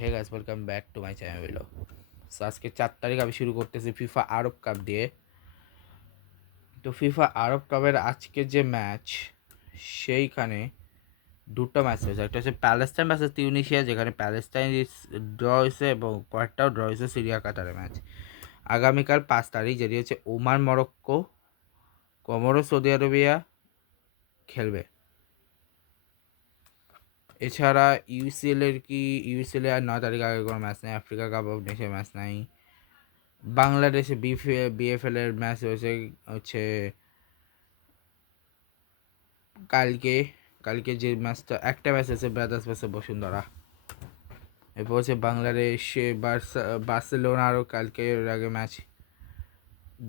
Hey guys, welcome back to my channel. So আজকে 4 তারিখ আমি শুরু করতেছি ফিফা আরব কাপ দিয়ে। তো ফিফা আরব কাপের আজকে যে ম্যাচ, সেইখানে দুটো ম্যাচ হয়েছে। একটা হচ্ছে প্যালেস্টাইন ভার্সেস তিউনিশিয়া, যেখানে প্যালেস্টাইন ড্র হয়েছে এবং পরেরটাও ড্র হয়েছে সিরিয়া কাতারের ম্যাচ। আগামীকাল 5 তারিখ, যেটি হচ্ছে ওমান মরক্কো, কমোরো সৌদি আরবিয়া খেলবে। এছাড়া ইউসিএল আর 9 তারিখ আগে কোনো ম্যাচ নেই। Africa cup of nation match নাই। বাংলাদেশে বিএফএল এর ম্যাচ হচ্ছে কালকে। যে ম্যাচটা, একটা ম্যাচ আছে ব্রাদার্স ভার্সেস বসুন্ধরা। এরপর হচ্ছে বাংলাদেশে বার্সেলোনা আরও কালকের আগে ম্যাচ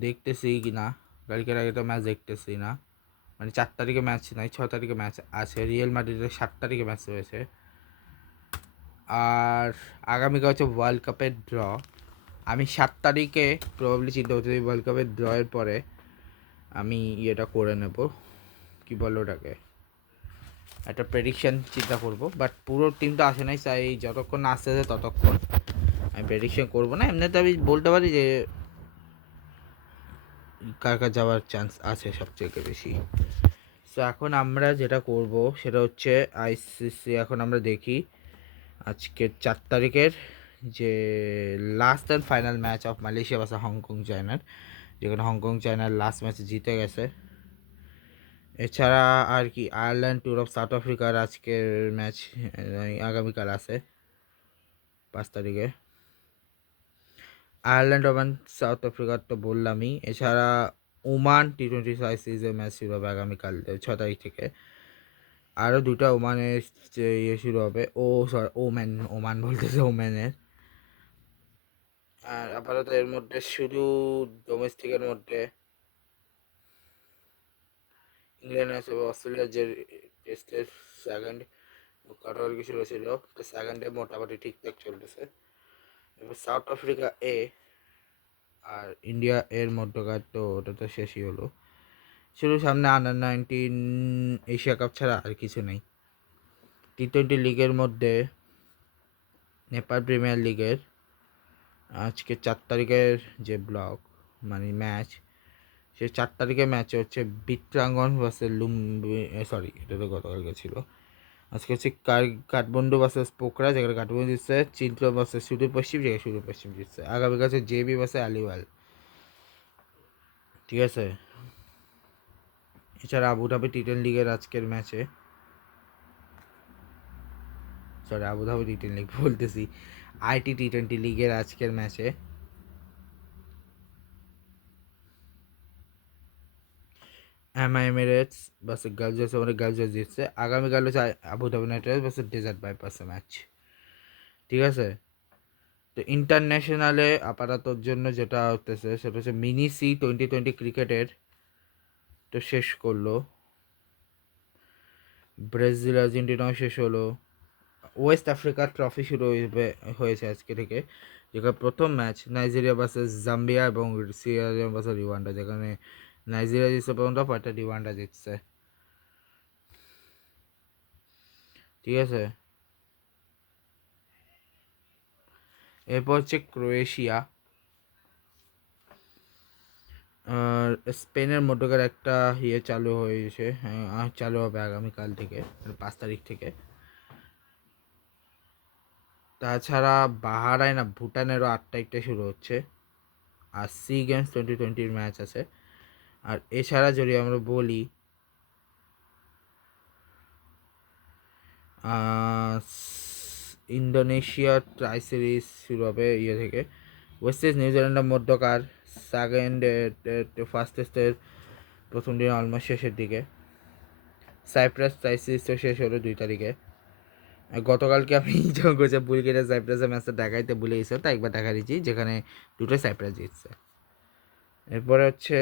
দেখতেছি কি না। কালকের আগে তো ম্যাচ দেখতেছি না, মানে 4 তারিখে ম্যাচ নাই, 6 তারিখে ম্যাচ আছে। রিয়েল মাদ্রিদের 7 তারিখে ম্যাচ রয়েছে। আর আগামীকাল হচ্ছে ওয়ার্ল্ড কাপের ড্র। আমি 7 তারিখে প্রবাবলি চিন্তা করছি ওয়ার্ল্ড কাপের ড্রয়ের পরে আমি ইয়েটা করে নেব, কি বলো ওটাকে, একটা প্রেডিকশান চিন্তা করব। বাট পুরো টিম তো আসে নাই, তাই যতক্ষণ না আসতেছে ততক্ষণ আমি প্রেডিকশান করবো না। এমনিতে আমি বলতে পারি যে কার কার যাওয়ার চান্স আছে সবচেয়ে বেশি। সো এখন আমরা যেটা করব সেটা হচ্ছে আইসিসি। এখন আমরা দেখি আজকে 4 তারিখের যে last and final match of Malaysia versus Hong Kong চায়নার, যেখানে হংকং চায়নার লাস্ট ম্যাচে জিতে গেছে। এছাড়া আর কি আয়ারল্যান্ড ট্যুর অফ সাউথ আফ্রিকার আজকের ম্যাচ আগামীকাল আছে 5 তারিখে। আয়ারল্যান্ড ওমান সাউথ আফ্রিকার তো বললামই। এছাড়া ওমান T20 সিরিজের ম্যাচ শুরু হবে আগামীকাল 6 তারিখ থেকে। আরও দুটো ওমানের ইয়ে শুরু হবে, ওমান বলতেছে, ওমানের। আর আপাতত এর মধ্যে শুধু ডোমেস্টিকের মধ্যে ইংল্যান্ড আছে, অস্ট্রেলিয়ার যে টেস্টের সেকেন্ড কাটার কিছু হয়েছিল, তো সেকেন্ডে মোটামুটি ঠিকঠাক চলতেছে। এবার সাউথ আফ্রিকা এ আর ইন্ডিয়া এর মধ্যকার তো ওটা তো শেষই হলো। শুধু সামনে আন্ডার 19 এশিয়া কাপ ছাড়া আর কিছু নেই। T20 লিগের মধ্যে নেপাল প্রিমিয়ার লিগের আজকে 4 তারিখের যে ব্লক মানে ম্যাচ, সে 4 তারিখের ম্যাচে হচ্ছে বিত্রাঙ্গন ভার্সেস এটা তো গতকালকে ছিল। আজকে হচ্ছে কাঠমান্ডু ভার্সেস পোখরা, যেখানে কাঠমান্ডু জিতছে। চিন্ট্রো ভার্সেস সুদূর পশ্চিম, যেখানে সুদূর পশ্চিম জিতছে। আগামীকাল হচ্ছে জেবি ভার্সেস আলিওয়াল, ঠিক আছে। এছাড়া আবুধাবি T10 লিগের আজকের ম্যাচে, আবুধাবি T10 লিগ বলতেছি, T20 লিগের আজকের ম্যাচে এমিরেটস ভার্সেস গালজাস, আমাদের গালজাস জিতছে। আগামীকাল হচ্ছে Abu Dhabi Knight Riders versus Desert বাইপাসের ম্যাচ, ঠিক আছে। তো ইন্টারন্যাশনালে আপাততর জন্য যেটা হতেছে সেটা হচ্ছে মিনি C2020 ক্রিকেটের তো শেষ করলো। ব্রাজিল আর্জেন্টিনাও শেষ হলো। ওয়েস্ট আফ্রিকার ট্রফি শুরু হয়েছে আজকে থেকে, যেখানে প্রথম ম্যাচ নাইজেরিয়া ভার্সেস জাম্বিয়া এবং সিয়েরা ভার্সেস রিওয়ান্ডা, যেখানে নাইজেরিয়া জিতছে পর্যন্ত, পরটা রিওয়ান্ডা জিতছে, ঠিক আছে। এরপর হচ্ছে ক্রোয়েশিয়া আর স্পেনের মধ্যকার একটা চালু হয়েছে, চালু হবে আগামীকাল থেকে, 5 তারিখ থেকে। তাছাড়া বাহারাইন আর ভুটানেরও 8 তারিখটা শুরু হচ্ছে। আর গেমস 2020 ম্যাচ আছে। আর এছাড়া যদি আমরা বলি ইন্দোনেশিয়া ট্রাই সিরিজ শুরু হবে থেকে। ওয়েস্ট ইন্ডিজ নিউজিল্যান্ডের মধ্যকার সেকেন্ড ফার্স্ট টেস্টের প্রথম দিন অলমোস্ট শেষের দিকে। সাইপ্রাস ট্রাই সিরিজ তো শেষ হলো 2 তারিখে। গতকালকে আমি যখন করছি বুলগেরিয়া সাইপ্রাসের ম্যাচটা দেখাইতে ভুলে গেছিলাম, তাই একবার দেখা দিচ্ছি, যেখানে দুটোই সাইপ্রাস জিতছে। এরপরে হচ্ছে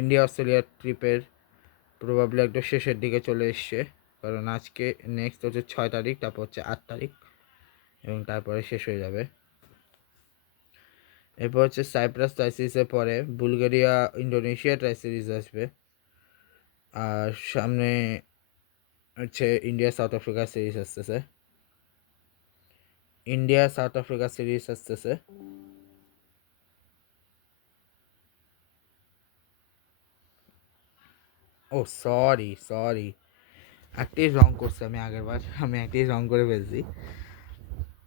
ইন্ডিয়া অস্ট্রেলিয়া ট্রিপের প্রবাবলি একদম শেষের দিকে চলে এসছে, কারণ আজকে নেক্সট হচ্ছে 6 তারিখ, তারপর হচ্ছে 8 তারিখ, এবং তারপরে শেষ হয়ে যাবে। এরপর হচ্ছে সাইপ্রাস ট্রাই সিরিজের পরে বুলগেরিয়া ইন্দোনেশিয়া ট্রাই সিরিজ আসবে। আর সামনে হচ্ছে ইন্ডিয়া সাউথ আফ্রিকা সিরিজ আসতেছে। ইন্ডিয়া সাউথ আফ্রিকা সিরিজ আসতেছে। ও সরি সরি, একটি রং করছি আমি আগের বার, আমি একটি রং করে ফেলছি,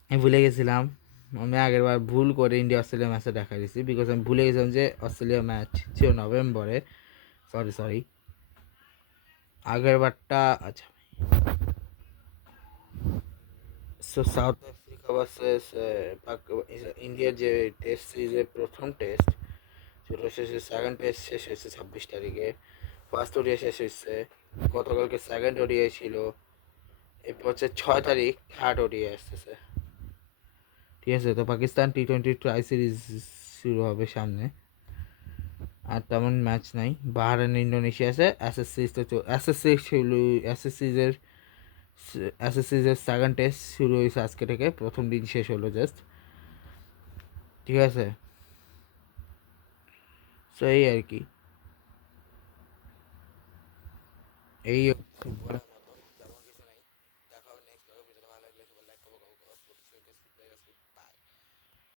আমি ভুলে গেছিলাম। আমি আগের বার ভুল করে ইন্ডিয়া অস্ট্রেলিয়া ম্যাচে দেখা দিয়েছি, বিকজ আমি ভুলে গেছিলাম যে অস্ট্রেলিয়া ম্যাচ ছিল নভেম্বরে। সরি সরি, আগের বারটা আচ্ছা। সো সাউথ আফ্রিকা ভার্সেস ইন্ডিয়ার যে টেস্ট সিরিজের প্রথম টেস্ট সেটা শেষে, সেকেন্ড টেস্ট শেষ হয়েছে 26 তারিখে, ফার্স্ট ওডিআই শেষ হয়েছে গতকালকে, সেকেন্ড ওডিআই ছিল, এরপর হচ্ছে 6 তারিখ থার্ড ওডিআই আসতেছে। ঠিক আছে, তো পাকিস্তান T20 ট্রাই সিরিজ শুরু হবে সামনে, আর তেমন ম্যাচ নাই। বাহারান ইন্দোনেশিয়া আছে, এসএসসিজের সেকেন্ড টেস্ট শুরু হয়েছে আজকে থেকে, প্রথম দিন শেষ হলো জাস্ট। ঠিক আছে, তো এই আর কি, এই